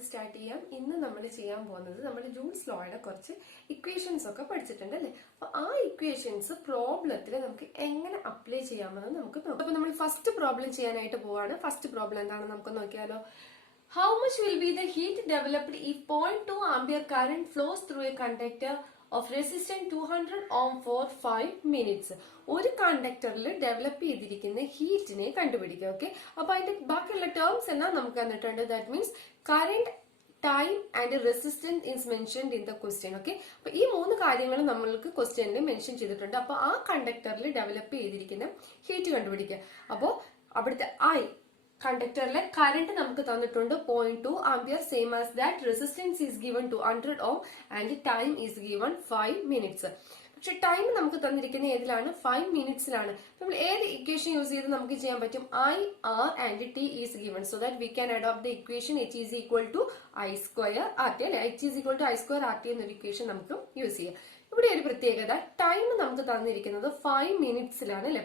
Class start ചെയ്യാം. ഇന്ന് നമ്മൾ ചെയ്യാൻ പോകുന്നത് നമ്മുടെ ജൂൾസ് ലോയുടെ കുറച്ച് ഇക്വേഷൻസ് ഒക്കെ പഠിച്ചിട്ടുണ്ട് അല്ലേ. അപ്പൊ ആ ഇക്വേഷൻസ് പ്രോബ്ലത്തിൽ നമുക്ക് എങ്ങനെ അപ്ലൈ ചെയ്യാമെന്ന് നമുക്ക് നോക്കാം. അപ്പൊ നമ്മൾ ഫസ്റ്റ് പ്രോബ്ലം ചെയ്യാനായിട്ട് പോവാണ്. ഫസ്റ്റ് പ്രോബ്ലം എന്താണെന്ന് നമുക്ക് നോക്കിയാലോ. How much will be the heat developed if 0.2 ampere current flows through a conductor of resistance 200 ohm for 5 minutes? ഒരു കണ്ടക്ടറിൽ ഡെവലപ്പ് ചെയ്തിരിക്കുന്ന ഹീറ്റിനെ കണ്ടുപിടിക്കുക. ഓക്കെ, അപ്പൊ അതിന്റെ ബാക്കിയുള്ള ടേംസ് എല്ലാം നമുക്ക് തന്നിട്ടുണ്ട്. That means current, time and resistance is mentioned in the question. Okay, അപ്പൊ ഈ മൂന്ന് കാര്യങ്ങൾ നമ്മൾക്ക് ക്വസ്റ്റ്യനിൽ മെൻഷൻ ചെയ്തിട്ടുണ്ട്. അപ്പൊ ആ കണ്ടക്ടറിൽ ഡെവലപ്പ് ചെയ്തിരിക്കുന്ന ഹീറ്റ് കണ്ടുപിടിക്കുക. അപ്പോ അവിടുത്തെ കണ്ടക്ടറിലെ കറന്റ് നമുക്ക് തന്നിട്ടുണ്ട് 0.2 ampere, same as that. Resistance is given 200 ohm and time is given 5 minutes. പക്ഷെ ടൈം നമുക്ക് തന്നിരിക്കുന്ന ഏതിലാണ്? 5 മിനിറ്റ്സിലാണ്. നമ്മൾ ഏത് ഇക്വേഷൻ യൂസ് ചെയ്ത് നമുക്ക് ചെയ്യാൻ പറ്റും? I, R and T is given, so that we can adopt the equation H is equal to I square RT അല്ലെ. H is equal to I square RT എന്നൊരു ഇക്വേഷൻ നമുക്ക് യൂസ് ചെയ്യാം. ഇവിടെ ഒരു പ്രത്യേകത, ടൈം നമുക്ക് തന്നിരിക്കുന്നത് 5 മിനിറ്റ്സിലാണ് അല്ലെ.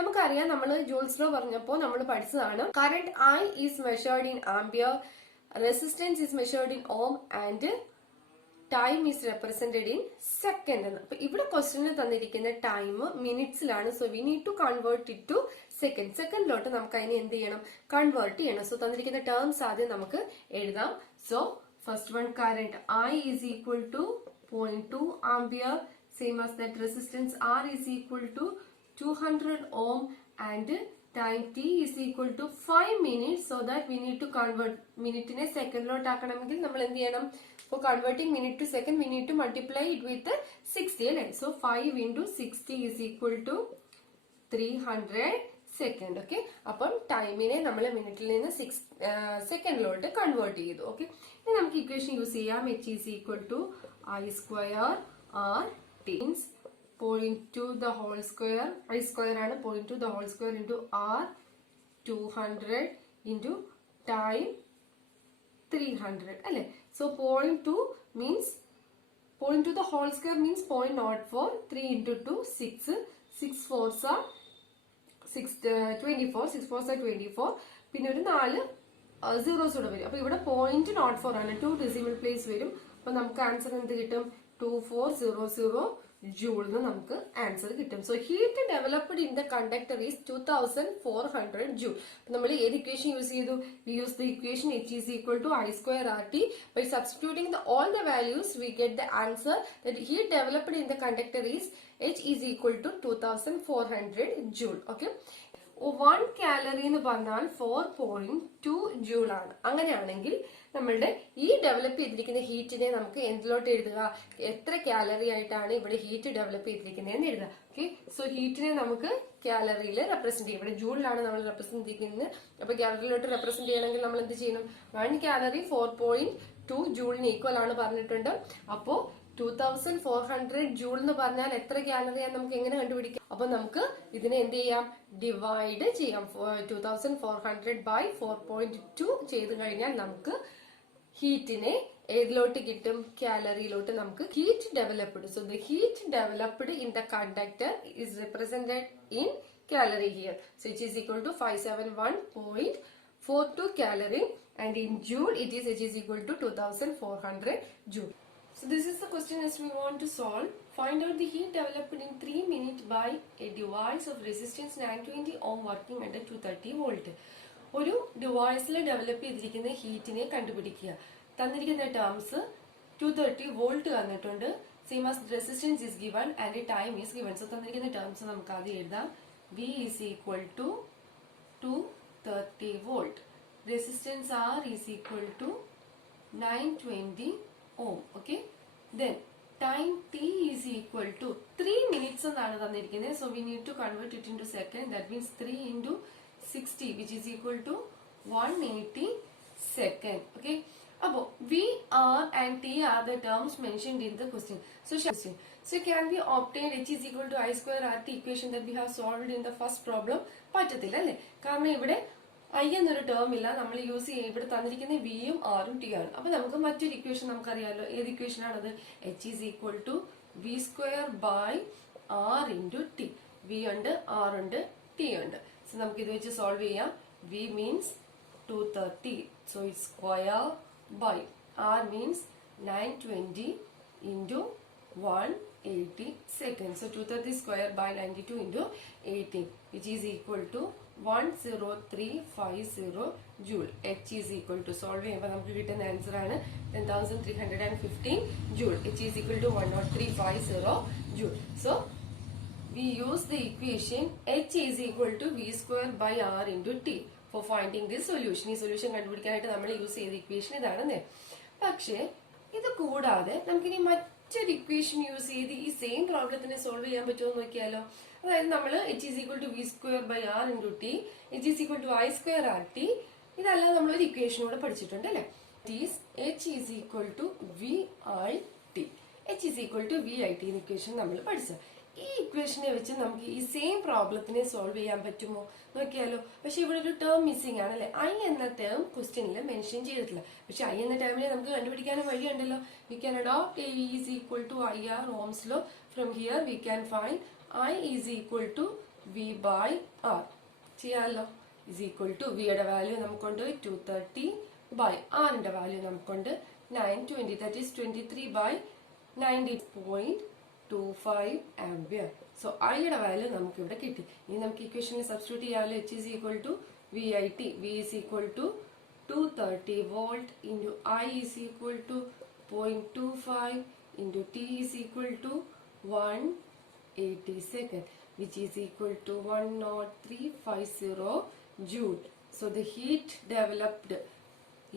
നമുക്കറിയാം, നമ്മൾ ജൂൾസ് ലോ പറഞ്ഞപ്പോൾ നമ്മൾ പഠിച്ചതാണ് current I is measured in ampere, resistance is measured in ohm and time is represented in second എന്ന്. അപ്പൊ ഇവിടെ ക്വസ്റ്റ്യനിൽ തന്നിരിക്കുന്ന ടൈം മിനിറ്റ്സിലാണ്. So we need to convert it to second. സെക്കൻഡിലോട്ട് നമുക്ക് അതിനെ എന്ത് ചെയ്യണം? കൺവേർട്ട് ചെയ്യണം. സോ തന്നിരിക്കുന്ന ടേംസ് ആദ്യം നമുക്ക് എഴുതാം. So first one, current I is equal to 0.2 ampere, same as that. Resistance R is equal to 200 ohm and time T is equal to 5 minutes, so that we need to convert മിനിറ്റിനെ സെക്കൻഡിലോട്ട് ആക്കണമെങ്കിൽ നമ്മൾ എന്ത് ചെയ്യണം? For converting minute to second, we need to multiply it with 60 അല്ലേ. So 5 into 60 is equal to 300 second. Okay, അപ്പം ടൈമിനെ നമ്മൾ മിനിറ്റിൽ നിന്ന് സെക്കൻഡിലോട്ട് convert ചെയ്തു. Okay, ഇനി നമുക്ക് ഇക്വേഷൻ യൂസ് ചെയ്യാം. H is equal to I square R T means 0.2 the whole square, I square ആണ് 0.2 the whole square into R 200 into time 300 അല്ലെ. So 0.2 means 0.2 the whole square means 0.04, 3 into 2 6, 6 fours are 24, 6 fours are 24, പിന്നെ ഒരു 4 zeros കൂടെ വരും. അപ്പൊ ഇവിടെ 0.04 ആണ്, 2 decimal place വരും. അപ്പൊ നമുക്ക് ആൻസർ എന്ത് കിട്ടും? 2400 ജൂൾ നമുക്ക് ആൻസർ കിട്ടും. So heat developed in the conductor is 2400 joule. നമ്മൾ ഏത് ഇക്വേഷൻ യൂസ് ചെയ്തു? We use the equation H is equal to I square RT. By substituting all the values, we get the answer that heat developed in the conductor is H is equal to 2400 joule. Okay. 1 calorie എന്ന് പറഞ്ഞാൽ 4.2 joule ആണ്. അങ്ങനെയാണെങ്കിൽ നമ്മളുടെ ഈ develop ചെയ്തിരിക്കുന്ന ഹീറ്റിനെ നമുക്ക് എന്തിലോട്ട് എഴുതുക? എത്ര കാലറി ആയിട്ടാണ് ഇവിടെ ഹീറ്റ് ഡെവലപ്പ് ചെയ്തിരിക്കുന്നതെന്ന് എഴുതുക. ഓക്കെ, സോ ഹീറ്റിനെ നമുക്ക് കാലറിയിൽ റെപ്രസെന്റ് ചെയ്യും. ഇവിടെ ജൂളിലാണ് നമ്മൾ റെപ്രസെന്റ് ചെയ്യുന്നത്. അപ്പൊ കാലറിയിലോട്ട് റെപ്രസെന്റ് ചെയ്യണമെങ്കിൽ നമ്മൾ എന്ത് ചെയ്യണം? 1 കാലറി 4.2 ജൂളിന് ഈക്വൽ ആണ് പറഞ്ഞിട്ടുണ്ട്. അപ്പോ 2400 ജൂൾ എന്ന് പറഞ്ഞാൽ എത്ര കാലറിയാണ് നമുക്ക് എങ്ങനെ കണ്ടുപിടിക്കാം? അപ്പൊ നമുക്ക് ഇതിനെ എന്ത് ചെയ്യാം? ഡിവൈഡ് ചെയ്യാം. 2400 by 4.2 ചെയ്ത് കഴിഞ്ഞാൽ നമുക്ക് ഹീറ്റിനെ ഏതിലോട്ട് കിട്ടും? കാലറിയിലോട്ട് നമുക്ക് heat developed. So the heat developed in the conductor is represented in calorie here. So it is equal to 571.42 calorie, and in joule it is H is equal to 2400 joule. So this is the question as we want to solve. Find out the heat developed in 3 minutes by a device of resistance 920 ohm working under 230 volt. ഒരു ഡിവൈസിൽ develop ചെയ്തിരിക്കുന്ന ഹീറ്റിനെ കണ്ടുപിടിക്കുക. തന്നിരിക്കുന്ന terms 230 volt തന്നിട്ടുണ്ട്. Same as resistance is given and time is given. So തന്നിരിക്കുന്ന terms നമുക്ക് ആദ്യം എഴുതാം. V is equal to 230 volt. Resistance R is equal to 920 ohm. Okay. Then time T is equal to 3 minutes എന്നാണ് തന്നിരിക്കുന്നത്. So we need to convert it into second. That means 3 into 60, which is equal to 180 second. Okay. Abo V, R and T are the terms mentioned in the question. So can we obtain H is equal to I square RT equation that we have solved in the first problem? പറ്റത്തില്ല അല്ലേ. കാരണം ഇവിടെ I എന്നൊരു term ഇല്ല. നമ്മൾ use ചെയ്യുക ഇവിടെ തന്നിരിക്കുന്ന V യും R ഉം T ആണ്. അപ്പൊ നമുക്ക് മറ്റൊരു ഇക്വേഷൻ നമുക്കറിയാലോ. ഏത് ഇക്വേഷൻ ആണത്? H is equal to V square by R into T. V ഉണ്ട്, R ഉണ്ട്, T ഉണ്ട്. So നമുക്ക് ഇത് വെച്ച് സോൾവ് ചെയ്യാം. V means 230. So it's square by R means 920 into 180 seconds. So 230 square by 92 into 18, which is equal to 10350 joule. H is equal to, solve ചെയ്യുമ്പോൾ നമുക്ക് കിട്ടുന്ന ആൻസർ ആണ് 10,315 joule. H is equal to 10350 joule. So we use the equation H is equal to V square by R into T for finding this solution. ഈ solution കണ്ടുപിടിക്കാനായിട്ട് നമ്മൾ use ചെയ്ത equation ഇതാണെന്നേ. പക്ഷേ ഇത് കൂടാതെ നമുക്കിനി മറ്റൊരു ഇക്വേഷൻ യൂസ് ചെയ്ത് ഈ സെയിം പ്രോബ്ലത്തിനെ സോൾവ് ചെയ്യാൻ പറ്റുമോ നോക്കിയാലോ. അതായത് നമ്മൾ H is equal to V square by R into T, H is equal to I square RT, ഇതല്ലാതെ നമ്മൾ ഒരു ഇക്വേഷൻ കൂടെ പഠിച്ചിട്ടുണ്ട് അല്ലേ. H is equal to VIT, H is equal to VIT എന്ന ഇക്വേഷൻ നമ്മൾ പഠിച്ചു. ഈ ഇക്വേഷനെ വെച്ച് നമുക്ക് ഈ സെയിം പ്രോബ്ലത്തിനെ സോൾവ് ചെയ്യാൻ പറ്റുമോ നോക്കിയാലോ. പക്ഷെ ഇവിടെ ഒരു ടേം മിസ്സിംഗ് ആണല്ലേ. ഐ എന്ന ടേം ക്വസ്റ്റ്യനിൽ മെൻഷൻ ചെയ്തിട്ടില്ല. പക്ഷെ ഐ എന്ന ടേമിനെ നമുക്ക് കണ്ടുപിടിക്കാനും വഴിയുണ്ടല്ലോ. We can adopt A is equal to IR Ohm's law. From here we can find I is equal to V by R. ചെയ്യാമല്ലോ. is equal to V യുടെ വാല്യൂ നമുക്കുണ്ട് 230 by R ന്റെ വാല്യൂ നമുക്കുണ്ട് 920, that is 23 by 90.25 ampere. So I യുടെ value നമുക്ക് ഇവിടെ കിട്ടി. ഇനി നമുക്ക് ഇക്വേഷനിൽ സബ്സ്റ്റിറ്റ്യൂട്ട് ചെയ്യാമല്ലോ. H is equal to VIT, V is equal to 230 volt into I is equal to 0.25 into T is equal to 180 second, which is equal to 10350 joule. So the heat developed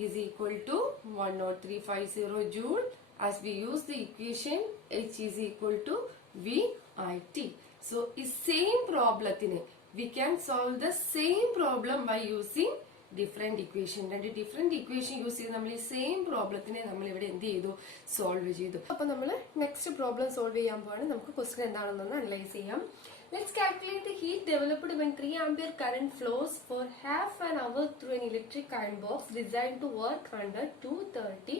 is equal to 10350 joule as we use the equation H is equal to VIT. So is same problem we can solve the same problem by using different equation. രണ്ട് different equation use ചെയ്ത് നമ്മൾ ഈ same പ്രോബ്ലത്തിനെ നമ്മൾ ഇവിടെ എന്ത് ചെയ്തു, solve ചെയ്തു. അപ്പൊ നമ്മൾ നെക്സ്റ്റ് പ്രോബ്ലം സോൾവ് ചെയ്യാൻ പോവാണ്. നമുക്ക് ക്വസ്റ്റ്യൻ എന്താണെന്ന് അനലൈസ് ചെയ്യാം. Let's calculate the heat developed when 3 ampere current flows for half an hour through an electric iron box designed to work under 230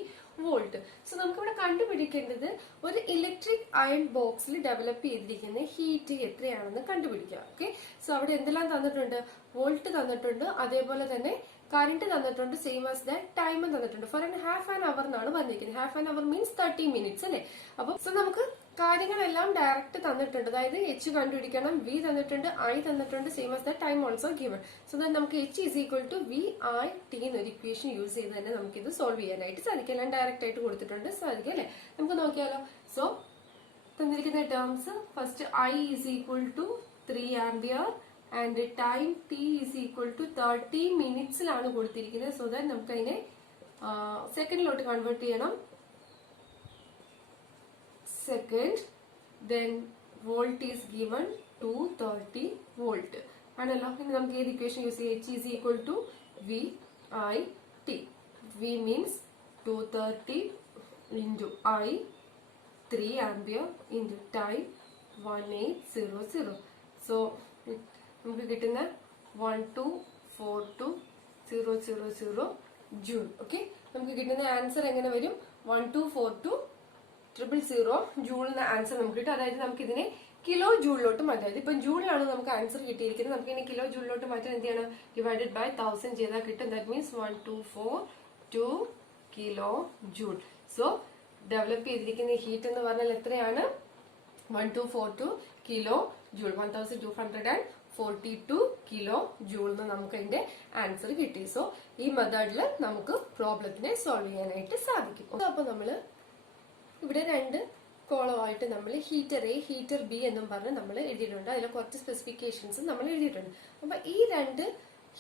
volt. So നമുക്ക് ഇവിടെ കണ്ടുപിടിക്കേണ്ടത് ഒരു ഇലക്ട്രിക് അയൺ ബോക്സിൽ ഡെവലപ്പ് ചെയ്തിരിക്കുന്ന ഹീറ്റ് എത്രയാണെന്ന് കണ്ടുപിടിക്കുക. ഓക്കെ, സോ അവിടെ എന്തെല്ലാം തന്നിട്ടുണ്ട്, വോൾട്ട് തന്നിട്ടുണ്ട്, അതേപോലെ തന്നെ കറന്റ് തന്നിട്ടുണ്ട്, സെയിം ആസ് ദാറ്റ് ടൈമും തന്നിട്ടുണ്ട്. ഫോർ ഹാഫ് ആൻ അവർ എന്നാണ് പറഞ്ഞിരിക്കുന്നത്. Half an hour means 30 minutes അല്ലേ. അപ്പൊ സോ നമുക്ക് കാര്യങ്ങളെല്ലാം ഡയറക്റ്റ് തന്നിട്ടുണ്ട്. അതായത് H കണ്ടുപിടിക്കണം, V തന്നിട്ടുണ്ട്, I തന്നിട്ടുണ്ട്, same as that time also given. So then നമുക്ക് H is equal to VIT എന്നൊരു ഇക്വേഷൻ യൂസ് ചെയ്ത് തന്നെ നമുക്ക് ഇത് സോൾവ് ചെയ്യാനായിട്ട് സാധിക്കും. എല്ലാം ഡയറക്റ്റ് ആയിട്ട് കൊടുത്തിട്ടുണ്ട്, സാധിക്കും അല്ലെ. നമുക്ക് നോക്കിയാലോ. സോ തന്നിരിക്കുന്ന terms, first I is equal to 3 ampere and time T is equal to 30 മിനിറ്റ്സിലാണ് കൊടുത്തിരിക്കുന്നത്. സോ ദാറ്റ് നമുക്ക് അതിനെ സെക്കൻഡിലോട്ട് കൺവേർട്ട് ചെയ്യണം. Second, then volt is given 230 volt. ആണല്ലോ. ഇനി നമുക്ക് ഏത് ഇക്വേഷൻ യൂസ് ചെയ്യാം? H is equal to VIT. V means 230 into I, 3 ampere into time 1800. So നമുക്ക് കിട്ടുന്ന 1242000 ജൂൾ. ഓക്കെ, നമുക്ക് കിട്ടുന്ന ആൻസർ എങ്ങനെ വരും? 1242000 ജൂൾ എന്ന ആൻസർ നമുക്ക് കിട്ടും. അതായത് നമുക്ക് ഇതിനെ കിലോ ജൂളിലോട്ട് മാറ്റാം. ഇതിപ്പോ ജൂളിലാണ് നമുക്ക് ആൻസർ കിട്ടിയിരിക്കുന്നത്. നമുക്ക് ഇനി കിലോ ജൂളിലോട്ട് മാറ്റാൻ എന്ത് ചെയ്യണം? ഡിവൈഡഡ് ബൈ 1000 ചെയ്താൽ കിട്ടും. That means 1242 kilo joule. So develop ചെയ്തിരിക്കുന്ന ഹീറ്റ് എന്ന് പറഞ്ഞാൽ എത്രയാണ്? 1242 കിലോ ജൂൾ. 1242 കിലോ ജൂൾ എന്ന് നമുക്ക് അതിന്റെ ആൻസർ കിട്ടി. സോ ഈ മെത്തേഡിൽ നമുക്ക് പ്രോബ്ലത്തിനെ സോൾവ് ചെയ്യാനായിട്ട് സാധിക്കും. അപ്പൊ നമ്മള് ഇവിടെ രണ്ട് കോളമായിട്ട് നമ്മൾ ഹീറ്റർ എ ഹീറ്റർ ബി എന്നും പറഞ്ഞ് നമ്മൾ എഴുതിയിട്ടുണ്ട്. അതിൽ കുറച്ച് സ്പെസിഫിക്കേഷൻസ് നമ്മൾ എഴുതിയിട്ടുണ്ട്. അപ്പൊ ഈ രണ്ട്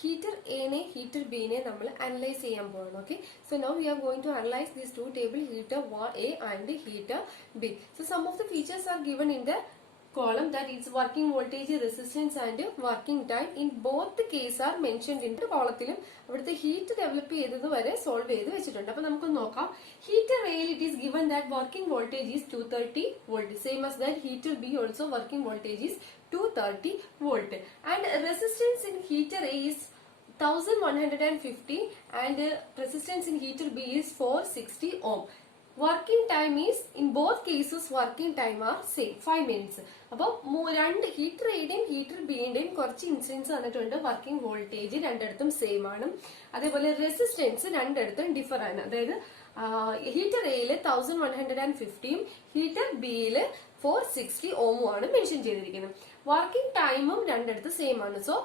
ഹീറ്റർ എനെ ഹീറ്റർ ബിനെ നമ്മൾ അനലൈസ് ചെയ്യാൻ പോകണം. Okay, so now we are going to analyse these two table, heater A and heater B. So some of the features are given in the column, that is working voltage, resistance and working time. In both the case are mentioned in the column. അവിടുത്തെ heat develop ചെയ്തത് വരെ solve ചെയ്ത് വെച്ചിട്ടുണ്ട്. അപ്പൊ നമുക്ക് നോക്കാം. Heater എയിൽ it is given that working voltage is 230 volt, same as that heater B also working voltage is 230 volt, and resistance in heater A is 1150 and resistance in heater B is 460 ohm. Working time is in both cases working time are same 5 minutes. അപ്പോൾ രണ്ട് heater എയുടെയും heater ബിയുടെയും കുറച്ച് incidents തന്നിട്ടുണ്ട്. Working voltage രണ്ടിടത്തും same ആണ്. അതേപോലെ resistance രണ്ടിടത്തും differ ആണ്. അതായത് ഹീറ്റർ എയില് 1150 ഹീറ്റർ ബിയില് 460 ഓമും ആണ് മെൻഷൻ ചെയ്തിരിക്കുന്നത്. വർക്കിംഗ് ടൈമും രണ്ടിടത്ത് സെയിം ആണ്. So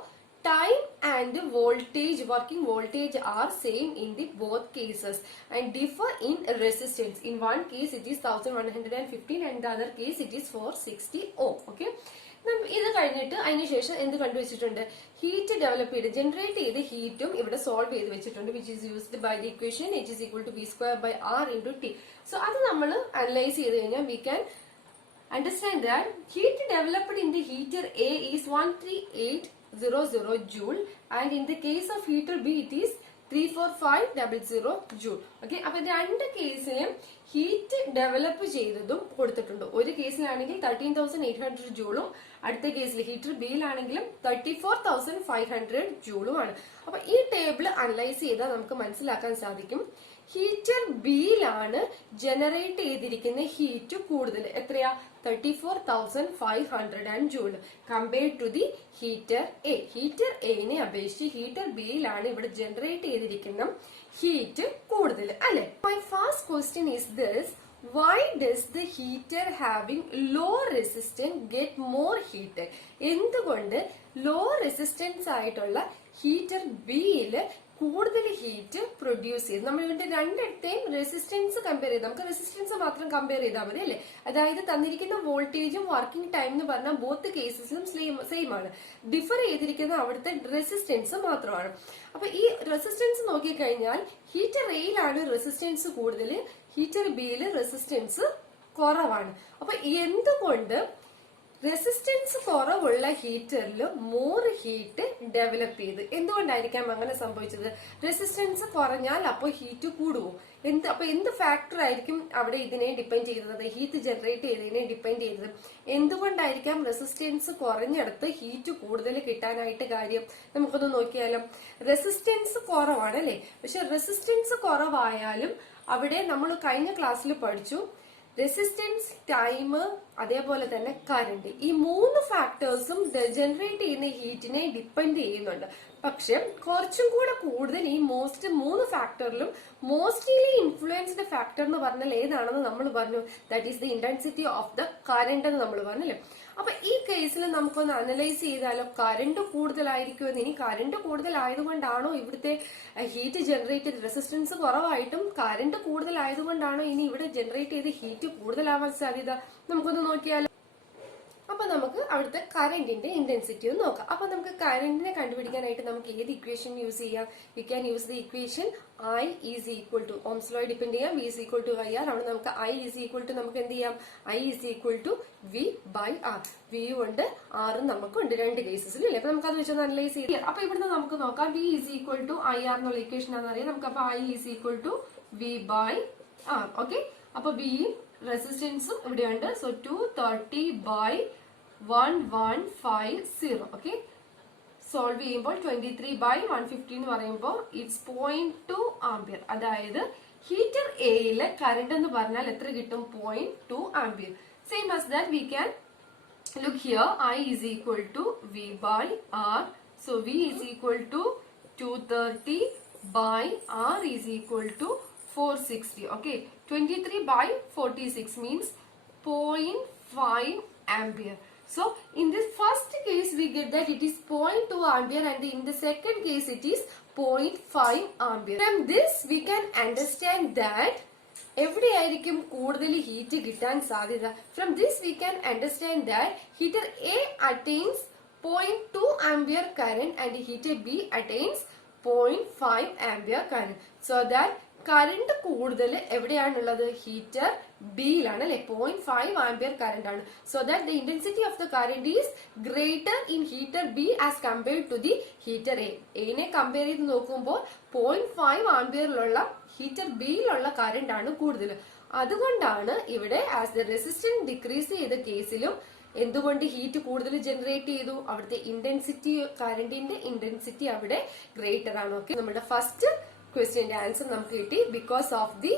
time and voltage, working voltage are same in the both cases and differ in resistance. In one case it is 1115 and the other case it is 460 ohm. Okay, ഇത് കഴിഞ്ഞിട്ട് അതിനുശേഷം എന്ത് കണ്ടുവച്ചിട്ടുണ്ട്? Heat develop ചെയ്ത് generate ചെയ്ത് ഹീറ്റും ഇവിടെ solve ചെയ്ത് വെച്ചിട്ടുണ്ട്, which is used by the equation H is equal to V²/R into T. So അത് നമ്മൾ അനലൈസ് ചെയ്ത് കഴിഞ്ഞാൽ we can understand that heat developed in the heater A is 13800 joule and in the case of heater B it is 34500 joule. Okay, അപ്പൊ രണ്ട് കേസിലും heat develop ചെയ്തതും കൊടുത്തിട്ടുണ്ട്. ഒരു കേസിലാണെങ്കിൽ 13800 ജൂളും അടുത്ത കേസിൽ ഹീറ്റർ ബിയിലാണെങ്കിലും 34500 ജൂളും ആണ്. അപ്പൊ ഈ ടേബിൾ അനലൈസ് ചെയ്താൽ നമുക്ക് മനസ്സിലാക്കാൻ സാധിക്കും ഹീറ്റർ ബിയിലാണ് ജനറേറ്റ് ചെയ്തിരിക്കുന്ന ഹീറ്റ് കൂടുതൽ. എത്രയാ? 34500 joule compared to the heater A. Heater എനെ അപേക്ഷിച്ച് ഹീറ്റർ ബിയിലാണ് ഇവിടെ ജനറേറ്റ് ചെയ്തിരിക്കുന്ന ഹീറ്റ് കൂടുതൽ, അല്ലെ? My first question is this: why does the heater having low resistance get more heated? എന്തുകൊണ്ട് ലോ റെസിസ്റ്റൻസ് ആയിട്ടുള്ള ഹീറ്റർ ബിയില് കൂടുതൽ ഹീറ്റ് പ്രൊഡ്യൂസ് ചെയ്ത്? നമ്മൾ ഇതിന്റെ രണ്ടിടത്തെയും റെസിസ്റ്റൻസ് കമ്പയർ ചെയ്ത് നമുക്ക് റെസിസ്റ്റൻസ് മാത്രം കമ്പയർ ചെയ്താൽ മതി, അല്ലെ? അതായത് തന്നിരിക്കുന്ന വോൾട്ടേജും വർക്കിംഗ് ടൈം എന്ന് പറഞ്ഞാൽ ബോത്ത് കേസസിലും സെയിം ആണ്. ഡിഫർ ചെയ്തിരിക്കുന്ന അവിടുത്തെ റെസിസ്റ്റൻസ് മാത്രമാണ്. അപ്പൊ ഈ റെസിസ്റ്റൻസ് നോക്കിക്കഴിഞ്ഞാൽ ഹീറ്റർ എയിലാണ് റെസിസ്റ്റൻസ് കൂടുതൽ, ഹീറ്റർ ബിയിൽ റെസിസ്റ്റൻസ് കുറവാണ്. അപ്പൊ എന്തുകൊണ്ട് റെസിസ്റ്റൻസ് കുറവുള്ള ഹീറ്ററിൽ മോർ ഹീറ്റ് ഡെവലപ്പ് ചെയ്ത്? എന്തുകൊണ്ടായിരിക്കാം അങ്ങനെ സംഭവിച്ചത്? റെസിസ്റ്റൻസ് കുറഞ്ഞാൽ അപ്പോൾ ഹീറ്റ് കൂടുവോ? അപ്പൊ എന്ത് ഫാക്ടർ ആയിരിക്കും അവിടെ ഇതിനെ ഡിപ്പെൻഡ് ചെയ്തത്, ഹീറ്റ് ജനറേറ്റ് ചെയ്തതിനെ ഡിപ്പെൻഡ് ചെയ്തത്? എന്തുകൊണ്ടായിരിക്കാം റെസിസ്റ്റൻസ് കുറഞ്ഞിടത്ത് ഹീറ്റ് കൂടുതൽ കിട്ടാനായിട്ട് കാര്യം? നമുക്കൊന്ന് നോക്കിയാലോ. റെസിസ്റ്റൻസ് കുറവാണ്, അല്ലെ? പക്ഷെ റെസിസ്റ്റൻസ് കുറവായാലും അവിടെ നമ്മൾ കഴിഞ്ഞ ക്ലാസ്സിൽ പഠിച്ചു റെസിസ്റ്റൻസ്, ടൈം, അതേപോലെ തന്നെ കറണ്ട്. ഈ മൂന്ന് ഫാക്ടേഴ്സും ജനറേറ്റ് ചെയ്യുന്ന ഹീറ്റിനെ ഡിപ്പെൻഡ് ചെയ്യുന്നുണ്ട്. പക്ഷെ കുറച്ചും കൂടെ കൂടുതൽ ഈ മൂന്ന് ഫാക്ടറിലും മോസ്റ്റ്ലി ഇൻഫ്ലുവൻസ്ഡ് ഫാക്ടർ എന്ന് പറഞ്ഞാൽ ഏതാണെന്ന് നമ്മൾ പറഞ്ഞു. That is the intensity of the current എന്ന് നമ്മൾ പറഞ്ഞല്ലേ. അപ്പൊ ഈ കേസിൽ നമുക്കൊന്ന് അനലൈസ് ചെയ്താലോ കറണ്ട് കൂടുതലായിരിക്കുമെന്ന്. ഇനി കറണ്ട് കൂടുതലായതുകൊണ്ടാണോ ഇവിടുത്തെ ഹീറ്റ് ജനറേറ്റ് ചെയ്ത് റെസിസ്റ്റൻസ് കുറവായിട്ടും കറണ്ട് കൂടുതലായതുകൊണ്ടാണോ ഇനി ഇവിടെ ജനറേറ്റ് ചെയ്ത് ഹീറ്റ് കൂടുതലാവാൻ സാധ്യത? നമുക്കൊന്ന് നോക്കിയാലോ. അപ്പൊ നമുക്ക് അവിടുത്തെ കറന്റിന്റെ ഇന്റൻസിറ്റി ഒന്ന് നോക്കാം. അപ്പൊ നമുക്ക് കറന്റിനെ കണ്ടുപിടിക്കാനായിട്ട് നമുക്ക് ഏത് ഇക്വേഷൻ യൂസ് ചെയ്യാം? We can use the equation I is equal to Ohm's law depend ചെയ്യാം. V is equal to IR. അവിടെ നമുക്ക് I is equal to നമുക്ക് എന്ത് ചെയ്യാം? I is equal to V/R. V ഉണ്ട് ആറും നമുക്കുണ്ട് രണ്ട് കേസസിലും, അല്ലേ? അപ്പൊ നമുക്ക് അത് വെച്ചൊന്ന് അനലൈസ് ചെയ്യാം. അപ്പൊ ഇവിടുന്ന് നമുക്ക് നോക്കാം. V is equal to IR എന്നുള്ള ഇക്വേഷൻ ആണെന്ന് അറിയാം നമുക്ക്. അപ്പൊ I is equal to V/R. Okay, അപ്പൊ V റെസിസ്റ്റൻസും ഇവിടെയുണ്ട്. സോ 230/1150. ഓക്കെ, സോൾവ് ചെയ്യുമ്പോൾ 23/150 എന്ന് പറയുമ്പോൾ ഇറ്റ്സ് 0.2 ആംപിയർ. അതായത് ഹീറ്റർ എയിലെ കറണ്ട് എന്ന് പറഞ്ഞാൽ എത്ര കിട്ടും? 0.2 ampere. Same as that we can look here. I is equal to V/R. So V is equal to 230/R is equal to 460. Okay, 23/46 means 0.5 ampere. So in this first case we get that it is 0.2 ampere and in the second case it is 0.5 ampere. From this we can understand that എവിടെയായിരിക്കും കൂടുതൽ heat കിട്ടാൻ സാധ്യത? From this we can understand that heater A attains 0.2 ampere current and heater B attains 0.5 ampere current. So that current കൂടുതൽ എവിടെയാണുള്ളത്? Heater ബിയിലാണ്, അല്ലെ? 0.5 ampere current ആണ്. So that the intensity of the current is greater in heater B as compared to the heater A. എനെ compare ചെയ്ത് നോക്കുമ്പോൾ 0.5 ആംപിയറിലുള്ള heater ബിയിലുള്ള current ആണ് കൂടുതൽ. അതുകൊണ്ടാണ് ഇവിടെ ആസ് ദ റെസിസ്റ്റൻസ് ഡിക്രീസ് ചെയ്ത കേസിലും എന്തുകൊണ്ട് ഹീറ്റ് കൂടുതൽ ജനറേറ്റ് ചെയ്തു? അവിടുത്തെ ഇന്റൻസിറ്റി, കറണ്ടിന്റെ ഇന്റൻസിറ്റി അവിടെ ഗ്രേറ്റർ ആണ്. ഓക്കെ, നമ്മുടെ ഫസ്റ്റ് ക്വസ്റ്റ്യന്റെ ആൻസർ നമുക്ക് കിട്ടി. Because of the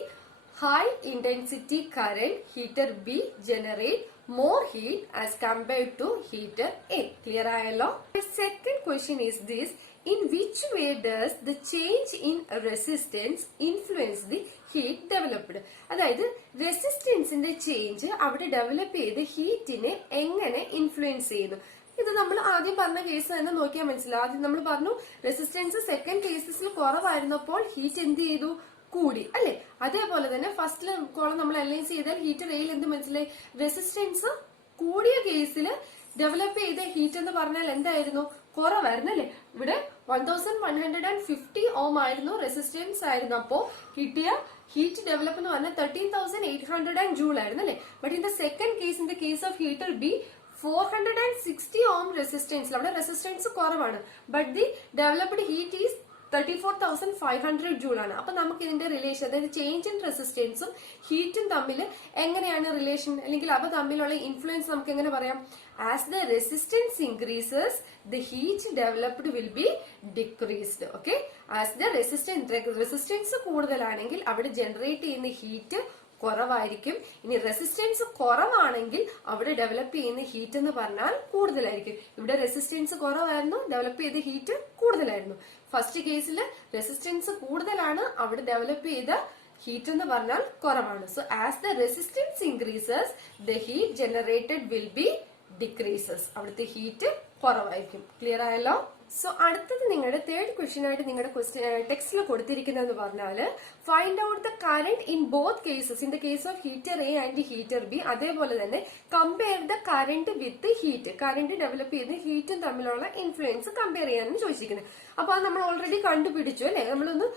high intensity current heater B generate more heat as compared to heater A. Clear ആയല്ലോ? The second question is this. In which way does the change in resistance influence the heat developed? അതായത് റെസിസ്റ്റൻസിന്റെ change അവിടെ develop ചെയ്ത് ഹീറ്റിനെ എങ്ങനെ influence ചെയ്യുന്നു? ഇത് നമ്മൾ ആദ്യം പറഞ്ഞ കേസ് തന്നെ നോക്കിയാൽ മനസ്സിലാവും. ആദ്യം നമ്മൾ പറഞ്ഞു റെസിസ്റ്റൻസ് സെക്കൻഡ് കേസസിൽ കുറവായിരുന്നപ്പോൾ ഹീറ്റ് എന്ത് ചെയ്തു? കൂടി അല്ലെ. അതേപോലെ തന്നെ ഫസ്റ്റിലെ കോളം നമ്മൾ അലൈൻ ചെയ്താൽ ഹീറ്റർ എയിൽ എന്ത് മനസ്സിലായി? റെസിസ്റ്റൻസ് കൂടിയ കേസിൽ ഡെവലപ്പ് ചെയ്ത ഹീറ്റ് എന്ന് പറഞ്ഞാൽ എന്തായിരുന്നു? കുറവായിരുന്നു അല്ലെ. ഇവിടെ 1150 ഓം ആയിരുന്നു റെസിസ്റ്റൻസ് ആയിരുന്നു. അപ്പോ കിട്ടിയ ഹീറ്റ് ഡെവലപ്പ് എന്ന് പറഞ്ഞാൽ 13,800 ജൂൾ ആയിരുന്നു അല്ലെ. But in the second case, in the case of heater B 460 ohm resistance, അവിടെ റെസിസ്റ്റൻസ് കുറവാണ്. But the developed heat is 34,500 joule ആണ്. അപ്പൊ നമുക്ക് ഇതിന്റെ റിലേഷൻ, അതായത് ചേഞ്ച് ഇൻ റെസിസ്റ്റൻസും ഹീറ്റും തമ്മിൽ എങ്ങനെയാണ് റിലേഷൻ, അല്ലെങ്കിൽ അവ തമ്മിലുള്ള ഇൻഫ്ലുവൻസ് നമുക്ക് എങ്ങനെ പറയാം? As the resistance increases the heat developed will be decreased. Okay, as the resistance കൂടുതലാണെങ്കിൽ അവിടെ ജനറേറ്റ് ചെയ്യുന്ന ഹീറ്റ് കുറവായിരിക്കും. ഇനി റെസിസ്റ്റൻസ് കുറവാണെങ്കിൽ അവിടെ ഡെവലപ്പ് ചെയ്യുന്ന ഹീറ്റ് എന്ന് പറഞ്ഞാൽ കൂടുതലായിരിക്കും. ഇവിടെ റെസിസ്റ്റൻസ് കുറവായിരുന്നു, ഡെവലപ്പ് ചെയ്ത ഹീറ്റ് കൂടുതലായിരുന്നു. ഫസ്റ്റ് കേസിൽ റെസിസ്റ്റൻസ് കൂടുതലാണ്, അവിടെ ഡെവലപ്പ് ചെയ്ത ഹീറ്റ് എന്ന് പറഞ്ഞാൽ കുറവാണ്. So as the resistance increases the heat generated will be decreases. അവിടുത്തെ ഹീറ്റ് കുറവായിരിക്കും. ക്ലിയർ ആയല്ലോ? സോ അടുത്തത് നിങ്ങളുടെ തേർഡ് ക്വസ്റ്റ്യൻ ആയിട്ട് നിങ്ങളുടെ ടെക്സ്റ്റിൽ കൊടുത്തിരിക്കുന്നതെന്ന് പറഞ്ഞാല് find out the current in both cases, in the case of heater A and heater B. അതേപോലെ തന്നെ compare the current with heat, current develop ചെയ്ത് ഹീറ്റും തമ്മിലുള്ള ഇൻഫ്ലുവൻസ് കമ്പയർ ചെയ്യാനാണ് ചോദിച്ചിരിക്കുന്നത്. അപ്പൊ അത് നമ്മൾ ഓൾറെഡി കണ്ടുപിടിച്ചു അല്ലെ, നമ്മളൊന്ന്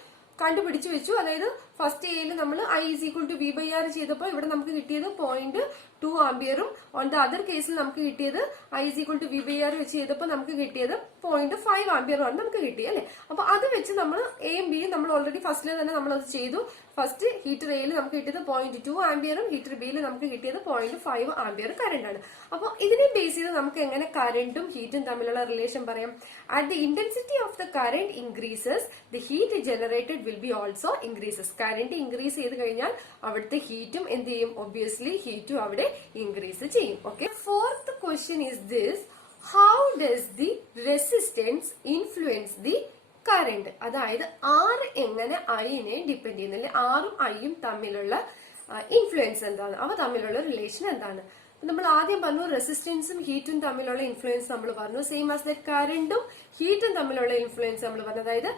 കണ്ടുപിടിച്ചു വെച്ചു. അതായത് ഫസ്റ്റ് എയിൽ നമ്മൾ I = V/R ചെയ്തപ്പോൾ ഇവിടെ നമുക്ക് കിട്ടിയത് 0.2 ആംപിയറും, ഓൺ ദ അതർ കേസിൽ നമുക്ക് കിട്ടിയത് I = V/R വെച്ച് ചെയ്തപ്പോൾ നമുക്ക് കിട്ടിയത് 0.5 ആംപിയറും ആണ് നമുക്ക് കിട്ടിയത് അല്ലെ. അപ്പൊ അത് വെച്ച് നമ്മൾ എയും ബിയും നമ്മൾ ഓൾറെഡി ഫസ്റ്റിൽ തന്നെ നമ്മൾ അത് ചെയ്തു. ഫസ്റ്റ് ഹീറ്റർ എയിൽ നമുക്ക് കിട്ടിയത് 0.2 ആംപിയറും ഹീറ്റർ ബിയിൽ നമുക്ക് കിട്ടിയത് 0.5 ആംപിയർ കറന്റ് ആണ്. അപ്പൊ ഇതിനെ ബേസ് ചെയ്ത് നമുക്ക് എങ്ങനെ കറന്റും ഹീറ്റും തമ്മിലുള്ള റിലേഷൻ പറയാം? At the intensity of the current increases the heat generated will be also increases. Current increase ചെയ്ത് കഴിഞ്ഞാൽ അവിടുത്തെ ഹീറ്റും എന്ത് ചെയ്യും? ഒബ്വിയസ്ലി ഹീറ്റും അവിടെ ഇൻക്രീസ് ചെയ്യും. Okay, fourth question is this. How does the resistance influence the current? അതായത് R എങ്ങനെ ഐനെ depend ചെയ്യുന്നില്ല, ആറും ഐയും തമ്മിലുള്ള ഇൻഫ്ലുവൻസ് എന്താണ്, അവ തമ്മിലുള്ള റിലേഷൻ എന്താണ്? നമ്മൾ ആദ്യം പറഞ്ഞു റെസിസ്റ്റൻസും ഹീറ്റും തമ്മിലുള്ള ഇൻഫ്ലുവൻസ് നമ്മൾ പറഞ്ഞു. സെയിം ആസ് ദാറ്റ് കറന്റും ഹീറ്റും തമ്മിലുള്ള ഇൻഫ്ലുവൻസ് നമ്മൾ പറഞ്ഞു. അതായത്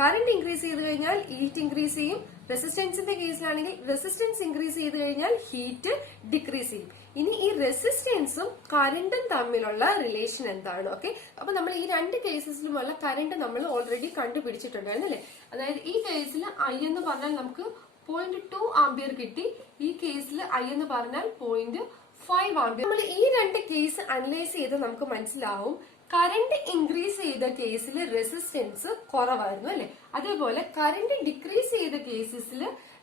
കറന്റ് ഇൻക്രീസ് ചെയ്ത് കഴിഞ്ഞാൽ ഹീറ്റ് ഇൻക്രീസ് ചെയ്യും. റെസിസ്റ്റൻസിന്റെ കേസിലാണെങ്കിൽ റെസിസ്റ്റൻസ് ഇൻക്രീസ് ചെയ്ത് കഴിഞ്ഞാൽ ഹീറ്റ് ഡിക്രീസ് ചെയ്യും. ഇനി ഈ റെസിസ്റ്റൻസും കറന്റും തമ്മിലുള്ള റിലേഷൻ എന്താണ്? ഓക്കെ, അപ്പൊ നമ്മൾ ഈ രണ്ട് കേസസിലുമുള്ള കറന്റ് നമ്മൾ ഓൾറെഡി കണ്ടുപിടിച്ചിട്ടുണ്ടായിരുന്നു അല്ലെ. അതായത് ഈ കേസിൽ I എന്ന് പറഞ്ഞാൽ നമുക്ക് 0.2 ആംപിയർ കിട്ടി, ഈ കേസിൽ I എന്ന് പറഞ്ഞാൽ 0.5 ആംപിയർ. നമ്മൾ ഈ രണ്ട് കേസ് അനലൈസ് ചെയ്ത് നമുക്ക് മനസ്സിലാവും കറന്റ് ഇൻക്രീസ് ചെയ്ത കേസിൽ റെസിസ്റ്റൻസ് കുറവായിരുന്നു അല്ലെ. അതേപോലെ കറന്റ് ഡിക്രീസ് ചെയ്ത കേസസിൽ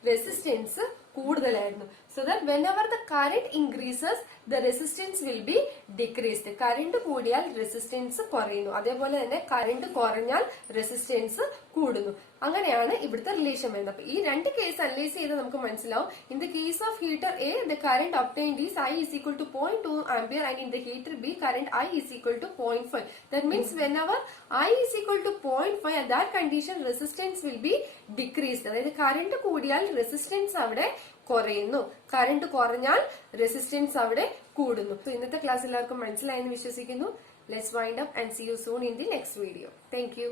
റെസിസ്റ്റൻസ് കൂടുതലായിരുന്നു. So that whenever the current increases the resistance will be decreased. Current കൂടിയാൽ റെസിസ്റ്റൻസ് കുറയുന്നു, അതേപോലെ തന്നെ കറന്റ് കുറഞ്ഞാൽ റെസിസ്റ്റൻസ് കൂടുന്നു. അങ്ങനെയാണ് ഇവിടുത്തെ റിലേഷൻ വരുന്നത്. അപ്പൊ ഈ രണ്ട് കേസ് അനലൈസ് ചെയ്ത് നമുക്ക് മനസ്സിലാവും. In the case of heater A the current obtained is I = 0.2 ampere and in the heater B current I = 0.5. That means whenever I = 0.5 at that condition resistance will be decreased. അതായത് current കൂടിയാൽ resistance അവിടെ കുറയുന്നു, current കുറഞ്ഞാൽ resistance അവിടെ കൂടുന്നു. So ഇന്നത്തെ class എല്ലാവർക്കും മനസ്സിലായെന്ന് വിശ്വസിക്കുന്നു. Let's wind up and see you soon in the next video. Thank U.